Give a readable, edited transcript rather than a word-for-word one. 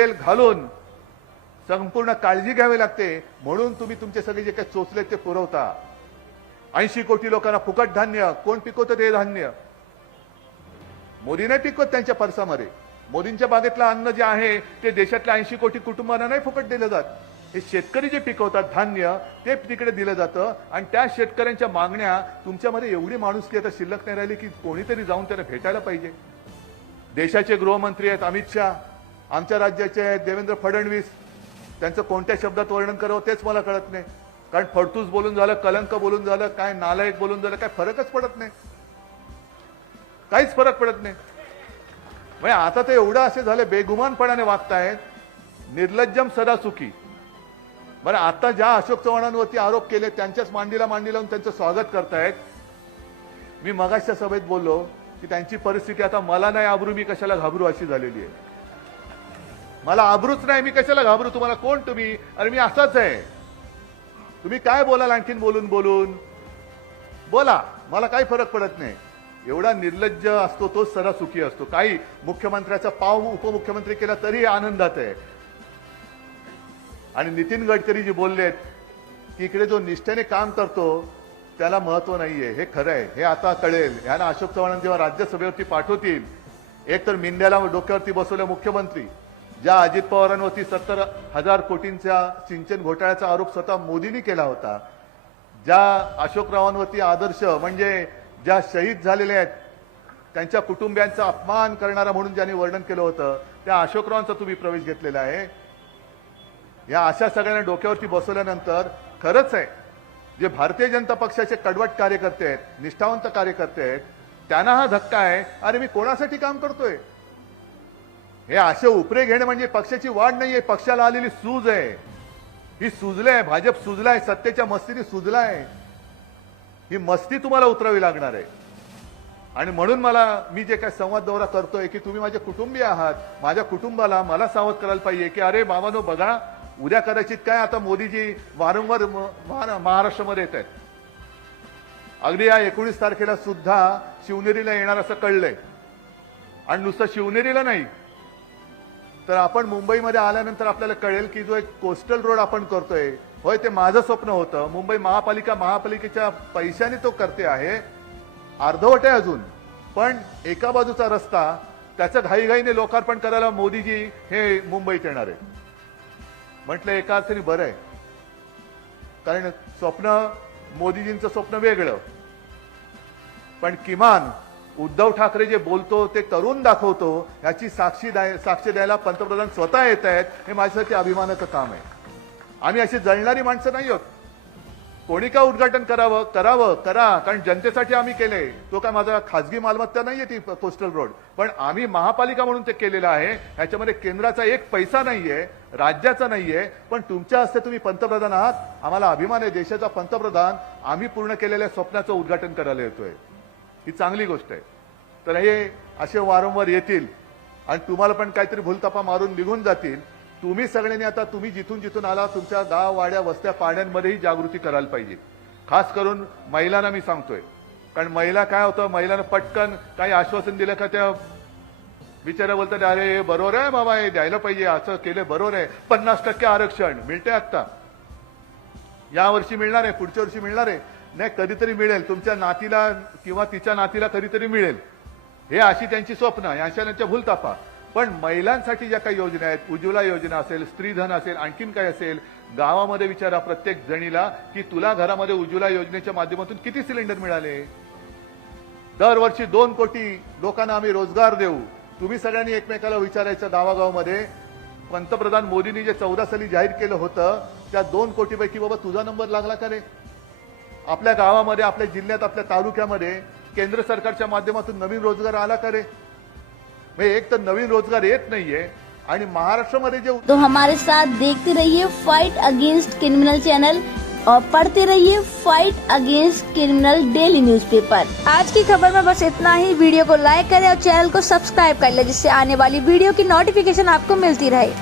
तेल घालून संपूर्ण काळजी घ्यावी लागते, म्हणून तुम्ही तुमचे सगळे जे काही चोचले ते पुरवता. 80 कोटी लोकांना फुकट धान्य. कोण पिकवतं ते धान्य? मोदी नाही पिकवत त्यांच्या परसामध्ये. मोदींच्या बागेतलं अन्न जे आहे ते देशातल्या 80 कोटी कुटुंबांना नाही फुकट दिलं जात. हे शेतकरी जे पिकवतात धान्य ते तिकडे दिलं जातं आणि त्या शेतकऱ्यांच्या मागण्या तुमच्यामध्ये एवढी माणुसकी आता शिल्लक नाही राहिली की कोणीतरी जाऊन त्यांना भेटायला पाहिजे. देशाचे गृहमंत्री आहेत अमित शाह, आमच्या राज्याचे आहेत देवेंद्र फडणवीस. त्यांचं कोणत्या शब्दात वर्णन करावं तेच मला कळत नाही. कारण फडतूस बोलून झालं, कलंक बोलून झालं, काय नालायक बोलून झालं, काय फरकच पडत नाही. काहीच फरक पडत नाही. म्हणजे आता ते एवढं असे झाले बेगुमानपणाने वागतायत, निर्लज्जम सदा चुकी. बरं, आता ज्या अशोक चव्हाणांवरती आरोप केले त्यांच्याच मांडीला मांडी लावून त्यांचं स्वागत करतायत. मी मगाच्या सभेत बोललो की त्यांची परिस्थिती आता मला नाही आबरू, मी कशाला घाबरू अशी झालेली आहे. मला आबरूच नाही, मी कशाला घाबरू? तुम्हाला कोण तुम्ही? अरे मी असाच आहे. तुम्ही काय बोलाल आणखीन बोलून बोलून? बोला, मला काही फरक पडत नाही. एवढा निर्लज्ज असतो तोच सदा सुखी असतो. काही मुख्यमंत्र्याचा पाव उपमुख्यमंत्री केला तरी आनंदात आहे. आणि नितीन गडकरी जी बोललेत की इकडे जो निष्ठेने काम करतो त्याला महत्व नाहीये, हे खरं आहे. हे आता कळेल. ह्याला अशोक चव्हाण जेव्हा राज्यसभेवरती पाठवतील, एक तर मिंद्याला डोक्यावरती बसवल्या मुख्यमंत्री. ज्या अजित पवारांवरती 70,000 कोटींच्या सिंचन घोटाळ्याचा आरोप स्वतः मोदींनी केला होता, ज्या अशोकरावांवरती आदर्श म्हणजे ज्या शहीद झालेले आहेत त्यांच्या कुटुंबियांचा अपमान करणारा म्हणून ज्यांनी वर्णन केलं होतं, त्या अशोकरावांचा तुम्ही प्रवेश घेतलेला आहे. या अशा सगळ्यांना डोक्यावरती बसवल्यानंतर खरंच आहे जे भारतीय जनता पक्षाचे कडवट कार्यकर्ते आहेत, निष्ठावंत कार्यकर्ते आहेत, त्यांना हा धक्का आहे. अरे मी कोणासाठी काम करतोय? हे असे उपरे घेणे म्हणजे पक्षाची वाढ नाहीये, पक्षाला आलेली सूज आहे. ही सुजले, भाजप सुजलाय, सत्तेच्या मस्तीने सुजलाय. ही मस्ती तुम्हाला उतरावी लागणार आहे. आणि म्हणून मी जे काय संवाद दौरा करतोय की तुम्ही माझे कुटुंबीय आहात, माझ्या कुटुंबाला मला सावध करायला पाहिजे की अरे बाबांनो बघा, उद्या कदाचित काय आता मोदीजी वारंवार महाराष्ट्रामध्ये येत आहेत. अगदी या 19 तारखेला सुद्धा शिवनेरीला येणार असं कळलंय. आणि नुसतं शिवनेरीला नाही तर आपण मुंबईमध्ये आल्यानंतर आपल्याला कळेल की जो एक कोस्टल रोड आपण करतोय, होय ते माझं स्वप्न होतं. मुंबई महापालिकेच्या पैशाने तो करते आहे, अर्धवट आहे अजून. पण एका बाजूचा रस्ता त्याचं घाईघाईने लोकार्पण करायला मोदीजी हे मुंबईत येणार आहे. म्हटलं एका अर्थाने बरं आहे, कारण स्वप्न मोदीजींचं स्वप्न वेगळं. पण किमान उद्धव ठाकरे जे बोलतो ते करून दाखवतो याची साक्ष द्यायला पंतप्रधान स्वतः येत आहेत, हे माझ्यासाठी अभिमानाचं काम आहे. आम्ही अशी जळणारी माणसं नाही आहोत. कोणी का उद्घाटन करावं करा, कारण जनतेसाठी आम्ही केले. तो काय माझा खासगी मालमत्ता नाहीये ती कोस्टल रोड, पण आम्ही महापालिका म्हणून ते केलेलं आहे. ह्याच्यामध्ये केंद्राचा एक पैसा नाहीये, राज्याचा नाहीये, पण तुमच्या हस्ते तुम्ही पंतप्रधान आहात. आम्हाला अभिमान आहे, देशाचा पंतप्रधान आम्ही पूर्ण केलेल्या स्वप्नाचं उद्घाटन करायला येतोय. ही चांगली गोष्ट आहे. तर हे असे वारंवार येतील आणि तुम्हाला पण काहीतरी भूलथापा मारून निघून जातील. तुम्ही सगळ्यांनी आता तुम्ही जिथून आला तुमच्या गाव वाड्या वस्त्या पाड्यांमध्येही जागृती करायला पाहिजे. खास करून महिलांना मी सांगतोय, कारण महिला काय होतं, महिलांना पटकन काही आश्वासन दिलं का त्या बिचारा बोलतात अरे बरोबर आहे बाबा, हे द्यायला पाहिजे, असं केलं बरोबर आहे. 50% आरक्षण मिळते आता, यावर्षी मिळणार आहे, पुढच्या वर्षी मिळणार आहे, नाही कधीतरी मिळेल, तुमच्या नातीला किंवा तिच्या नातीला कधीतरी मिळेल. हे अशी त्यांची स्वप्न, अशा त्यांच्या भूलथापा. पण महिलांसाठी ज्या काही योजना आहेत, उज्ज्वला योजना असेल, स्त्रीधन असेल, आणखीन काय असेल, गावामध्ये विचारा प्रत्येक जणीला की तुला घरामध्ये उज्ज्वला योजनेच्या माध्यमातून किती सिलेंडर मिळाले. दरवर्षी 2 कोटी लोकांना आम्ही रोजगार देऊ. तुम्ही सगळ्यांनी एकमेकाला विचारायचं गावागावामध्ये. पंतप्रधान मोदींनी जे 14 साली जाहीर केलं होतं त्या 2 कोटीपैकी बाबा तुझा नंबर लागला का रे? आपल्या गावामध्ये, आपल्या जिल्ह्यात, आपल्या तालुक्यामध्ये केंद्र सरकारच्या माध्यमातून नवीन रोजगार आला का रे? एक तर नवीन रोजगार येत नाहीये आणि महाराष्ट्रामध्ये जे तो हमारे साथ देखते रहिए फाइट अगेंस्ट क्रिमिनल चैनल और पढ़ते रहिए fight against criminal daily newspaper. आज की खबर में बस इतना ही। वीडियो को लाइक करें और चैनल को सब्सक्राइब कर ले, जिससे आने वाली वीडियो की नोटिफिकेशन आपको मिलती रहे।